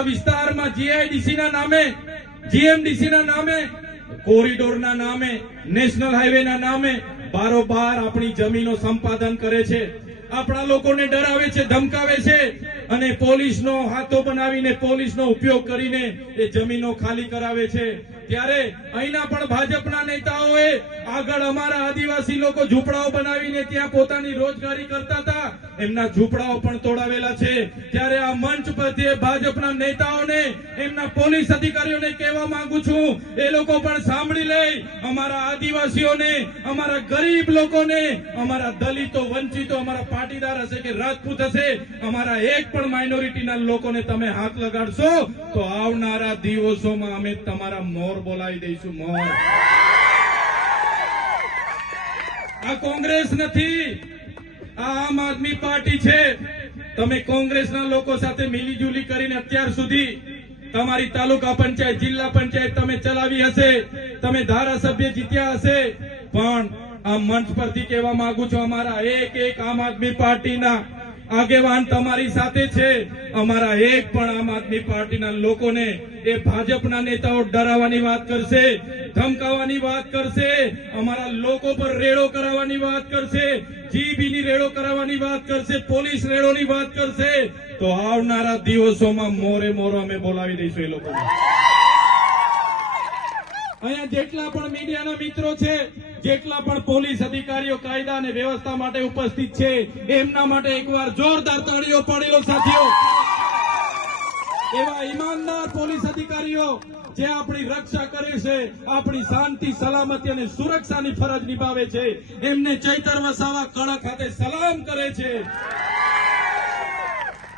આ વિસ્તારમાં જીઆઈડીસી ના નામે, જીએમડીસી ના નામે, કોરિડોર ના નામે, નેશનલ હાઈવે ના નામે બારોબાર આપણી જમીનો સંપાદન કરે છે, આપણા લોકોને ડરાવે છે, ધમકાવે છે અને પોલીસનો હાથો બનાવીને, પોલીસનો ઉપયોગ કરીને એ જમીનો ખાલી કરાવે છે। ત્યારે અહીંના પણ ભાજપના નેતાઓએ આગળ અમારા આદિવાસી લોકો ઝૂંપડાઓ બનાવીને ત્યાં પોતાની રોજગારી કરતા હતા, એમના ઝૂંપડાઓ પણ તોડાવેલા છે। ત્યારે આ મંચ પરથી ભાજપના નેતાઓને, એમના પોલીસ અધિકારીઓને કહેવા માંગુ છું, એ લોકો પણ સાંભળી લે, અમારા આદિવાસીઓને, અમારા ગરીબ લોકોને, અમારા દલિતો, વંચિતો, અમારા પાટીદાર હશે કે રાજપૂત હશે, અમારા એક પણ માઇનોરિટીના લોકોને તમે હાથ લગાડશો તો આવનારા દિવસોમાં અમે તમારા મોર બોલાવી દઈશું, મોર। આ કોંગ્રેસ નથી, આ આમ આદમી પાર્ટી છે। તમે કોંગ્રેસના લોકો સાથે મિલીજુલી કરીને અત્યાર સુધી તમારી તાલુકા પંચાયત, જિલ્લા પંચાયત તમે ચલાવી હશે, તમે ધારાસભ્ય જીત્યા હશે, પણ આ મંચ પરથી કહેવા માંગુ છું, અમારા એક આમ આદમી પાર્ટીના આગેવાન તમારી સાથે છે। અમારા એક પણ આમ આદમી પાર્ટીના લોકોને એ ભાજપના નેતાઓ ડરાવવાની વાત કરશે, ધમકાવવાની વાત કરશે, અમારા લોકો પર રેડો કરાવવાની વાત કરશે, જીબીની રેડો કરાવવાની વાત કરશે, પોલીસ રેડોની વાત કરશે તો આવનારા દિવસોમાં મોરે મોરો અમે બોલાવી દઈશું એ લોકોને। અહીંયા જેટલા પણ મીડિયાના મિત્રો છે, જેટલા પણ પોલીસ અધિકારીઓ કાયદા અને વ્યવસ્થા માટે ઉપસ્થિત છે, એમના માટે એકવાર જોરદાર તાળીઓ પાડી લો સાથીઓ। એવા ઈમાનદાર પોલીસ અધિકારીઓ જે આપણી રક્ષા કરે છે, આપણી શાંતિ, સલામતી અને સુરક્ષાની ફરજ નિભાવે છે, એમને ચૈતર વસાવા કડક હાથે સલામ કરે છે।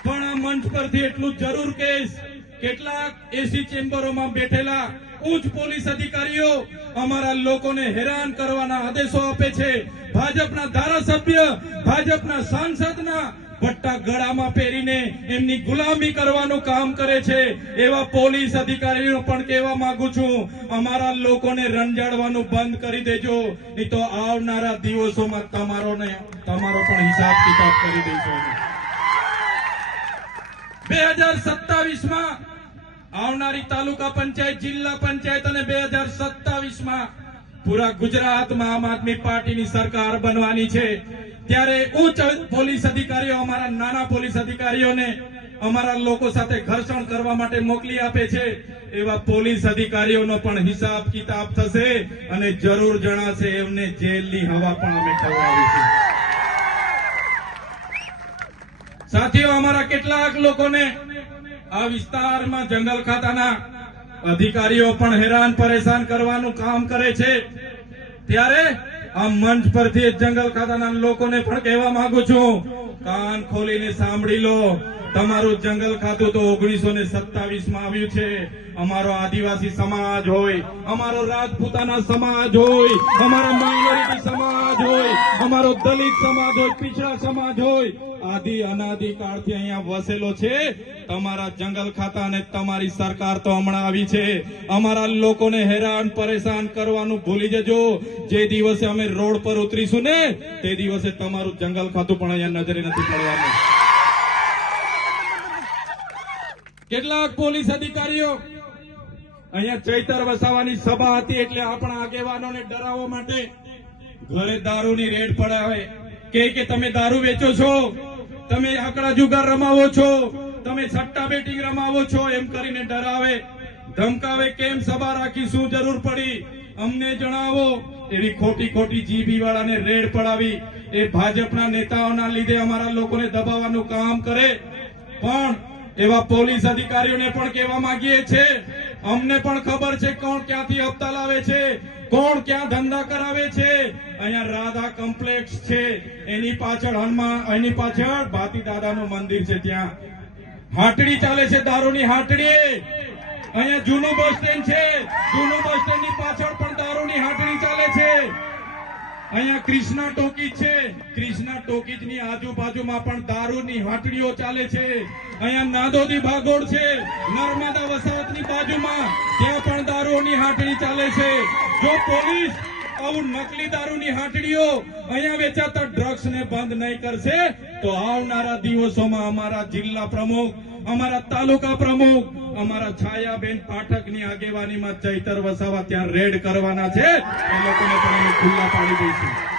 પણ આ મંચ પરથી એટલું જરૂર કહીશ, કેટલાક એસી ચેમ્બરોમાં બેઠેલા ઉચ્ચ પોલીસ અધિકારીઓ અમારા લોકોને હેરાન કરવાના આદેશો આપે છે, ભાજપના ધારાસભ્ય, ભાજપના સાંસદના પટ્ટા ગળામાં પહેરીને એમની ગુલામી કરવાનું કામ કરે છે। એવા પોલીસ અધિકારીઓ પણ કહેવા માંગુ છું, અમારા લોકોને રંજાડવાનું બંધ કરી દેજો, નહીં તો આવનારા દિવસોમાં તમારો પણ હિસાબ કિતાબ કરી દઈશું। 2027માં આવનારી તાલુકા પંચાયત, જિલ્લા પંચાયત અને 2027માં પૂરા ગુજરાતમાં આમ આદમી પાર્ટીની સરકાર બનવાની છે। ત્યારે ઉચ્ચ પોલીસ અધિકારીઓ અમારા નાના પોલીસ અધિકારીઓને અમારા લોકો સાથે ઘર્ષણ કરવા માટે મોકલી આપે છે, એવા પોલીસ અધિકારીઓનો પણ હિસાબ કિતાબ થશે અને જરૂર જણાશે એમને જેલની હવા પણ અમે ખવડાવીશું। સાથીઓ, અમારા કેટલાક લોકોને આ વિસ્તારમાં જંગલ ખાતાના અધિકારીઓ પણ હેરાન પરેશાન કરવાનું કામ કરે છે। ત્યારે આ મંચ પરથી જંગલ ખાતાના લોકોને પણ કહેવા માંગુ છું, કાન ખોલીને સાંભળી લો, તમારું જંગલ ખાતું તો 1927માં આવ્યું છે। અમારો આદિવાસી સમાજ હોય, અમારો રાજપૂતાના સમાજ હોય, અમારો માઇનોરિટી સમાજ હોય, અમારો દલિત સમાજ હોય, પીછડા સમાજ હોય, આદિ અનાદિ કાળથી અહીંયા વસેલો છે। તમારા જંગલ ખાતા અને તમારી સરકાર તો હમણાં આવી છે, અમારા લોકોને હેરાન પરેશાન કરવાનું ભૂલી જજો। જે દિવસે અમે રોડ પર ઉતરીશું ને તે દિવસે તમારું જંગલ ખાતું પણ અહીંયા નજરે નથી પડવાનું। કેટલાક પોલીસ અધિકારીઓ અહીંયા ચૈતર વસાવાની સભા હતી એટલે આપણા આગેવાનોને ડરાવવા માટે ઘરે દારૂની રેડ પડાવે, કે તમે દારૂ વેચો છો, તમે આંકડા જુગાર રમાવો છો, તમે સટ્ટા બેટિંગ રમાવો છો, એમ કરીને ડરાવે, ધમકાવે। કેમ સભા રાખી, શું જરૂર પડી, અમને જણાવો। એવી ખોટી જીબી વાળાને રેડ પડાવી એ ભાજપના નેતાઓના લીધે અમારા લોકોને દબાવવાનું કામ કરે। પણ એવા પોલીસ અધિકારીઓને પણ કહેવા માંગીએ છીએ, અમને પણ ખબર છે કોણ ક્યાંથી હપ્તા લાવે છે, કોણ ક્યાં ધંધા કરાવે છે। અહીંયા રાધા કોમ્પ્લેક્સ છે, એની પાછળ એની પાછળ ભાતી દાદાનું મંદિર છે, ત્યાં હાટડી ચાલે છે, દારૂની હાટડી। અહીંયા જૂનું બસ સ્ટેન્ડ છે, જૂનું બસ સ્ટેન્ડ ની પાછળ પણ દારૂની હાટડી ચાલે છે। અહીંયા કૃષ્ણા ટોકીજ છે, કૃષ્ણા ટોકીજ ની આજુબાજુમાં પણ દારૂની હાટડીઓ ચાલે છે। અહીંયા નાદોદી ભાગોળ છે, નર્મદા વસાહતની બાજુમાં, ત્યાં પણ દારૂની હાટડી ચાલે છે। જો પોલીસ આવું નકલી દારૂની હાટડીઓ, અહીંયા વેચાતા ડ્રગ્સ ને બંધ નહીં કરશે તો આવનારા દિવસોમાં અમારા જિલ્લા પ્રમુખ, અમારા તાલુકા પ્રમુખ અમારા છાયાબેન પાઠકની આગેવાનીમાં ચૈતર વસાવા ત્યાં રેડ કરવાના છે. એ લોકોને પણ અમે ખુલ્લા પાડી દઈશું.